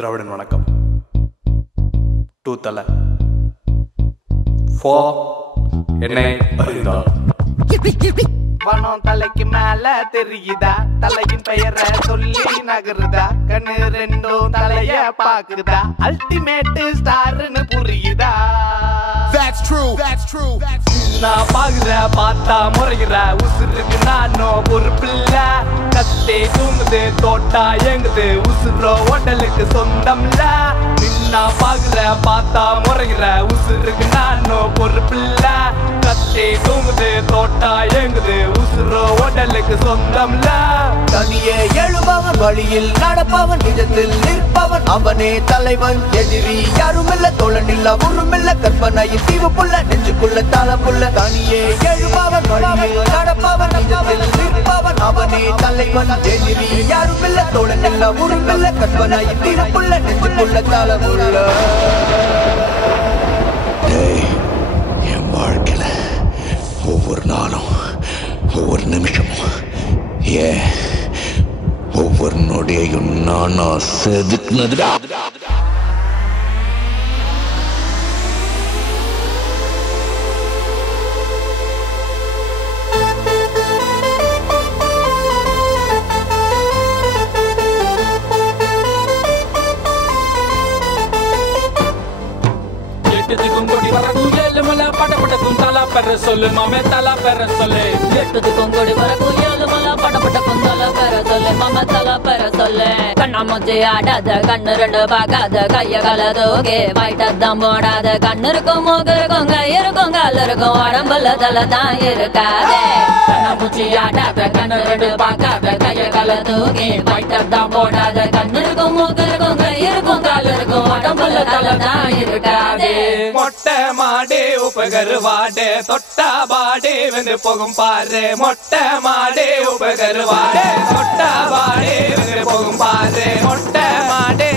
திராவிடன் வணக்கம். டூ தலை ஃபோ என்னை அறிந்தார். வனம் தலைக்கு மேல தெரியுதா, தலையின் பெயரை சொல்லி நகருதா, கண்ணு ரெண்டும் தலைய பாக்குதா, அல்டிமேட் ஸ்டார்னு புரியுதா. That's true. That's true. நான் பாக்குற பார்த்தா முறைகிற உசுருக்கு நானும் ஒரு பிள்ளை. கத்தே தூங்குது தோட்டா எங்குது உசுரோ உடலுக்கு சொந்தம்ல. நின்னா பாக்குற பார்த்தா முறைகிற உசுருக்கு நானும் ஒரு பிள்ளை. கத்தே தூங்குது தோட்டா எங்குது உசுரோ உடலுக்கு சொந்தம்ல. தனியே எழுபவன் வழியில் நடப்பவன் நிஜத்தில் நிற்பவன் அவனே தலைவன். எதிரி யாருமில்ல தோழனில்ல ஒருமில்ல கற்பனையின் தீவு புள்ள நெஞ்சுக்குள்ள தளமுள்ள. தனியே எழுபவன் வழியில் நடப்பவன் நிஜத்தில் நிற்பவன் அவனே தலைவன். எதிரி யாருமில்ல தோழனில்ல ஒருமில்ல கற்பனையின் தீவு புள்ள நெஞ்சுக்குள்ள தளமுள்ள. என் வாழ்க்கையில ஒவ்வொரு நாளும் ஒவ்வொரு நிமிஷமும் ஒவ்வொரு நொடியையும் நானா செதுக்குனதுடா. சொல்லு மாமே தலா பெற சொல்லு. எட்டுது கொங்கோடி வரகு ஏழு மலை படப்பட்ட குந்தல பெற சொல்லு மாமா தலா பெற சொல்லு. கண்ணா மூச்சி ஆடாத கண்ணு ரெண்டு பார்க்காத கைய கலதோகே வாய்ட்டதான் போடாத. கண்ணு இருக்கும் மூக்கு இருக்கும் கை இருக்கும் கால் இருக்கும் உடம்புல தலை தான் இருக்காதே. கண்ணா மூச்சி ஆடாத கண்ணு ரெண்டு பார்க்காத கைய கலதோகே வாய்ட்டதான் போடாத. கண்ணு இருக்கும் மூக்கு இருக்கும் கை இருக்கும் கால் இருக்கும் உடம்புல தலை தான் இருக்காதே. மொட்டை மாடு உபகருவாடு தொட்டா பாடு வந்து போகும் பாரு. மொட்டை மாடு உபகருவாடு தொட்டா பாடு வந்து போகும் பாரு. மொட்டை மாடு